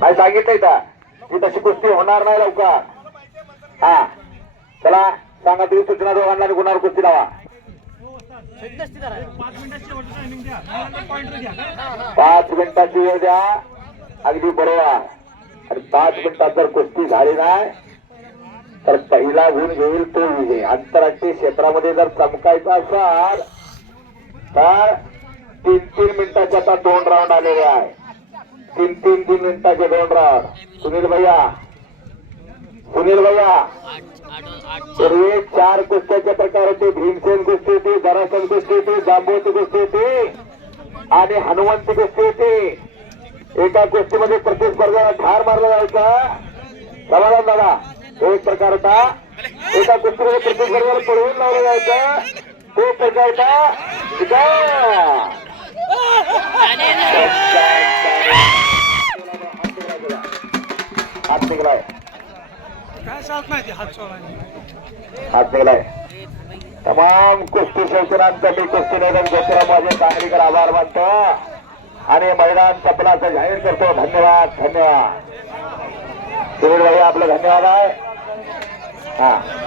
काय सांगितलंय का ती तशी कुस्ती होणार नाही लवकर. हा. चला सांगा तुम्ही सूचना दोघांना आणि गुणावर कुस्ती लावा. पाच मिनिटाची वेळ द्या. अगदी बरोबर आणि पाच मिनिटात जर कुस्ती झाली नाही तर पहिला गुण घेईल तो विजय आंतरराष्ट्रीय क्षेत्रामध्ये जर चमकायचा असाल तर तीन तीन मिनिटाच्या आता दोन राऊंड आलेले आहे तीन तीन तीन मिनिटाचे दोन राऊंड सुनील भैया. सुनील भैया. पूर्वी चार कुस्त्याचे प्रकार होते भीमसेन कुस्ती होती दरासन कुस्ती होती जांबवती कुस्ती होती आणि हनुमंती कुस्ती होती. एका कुस्तीमध्ये प्रतिस्पर्ध्याला ठार मारला जायचा. समाधान दादा एक प्रकार होता. एका कुस्तीमध्ये प्रतिस्पर्ध्याला पळवून लावलं जायचं. तो प्रकार होता हात निघलाय. हात निघलाय. तमाम कुस्ती शौकीनांचं मी कुस्ती निधन घेतो माझे सांगलीकर आभार मानतो. आणि मैदान सपनाचं जाहीर करतो. धन्यवाद धन्यवाद. सुनील भाई आपलं धन्यवाद आहे. हा.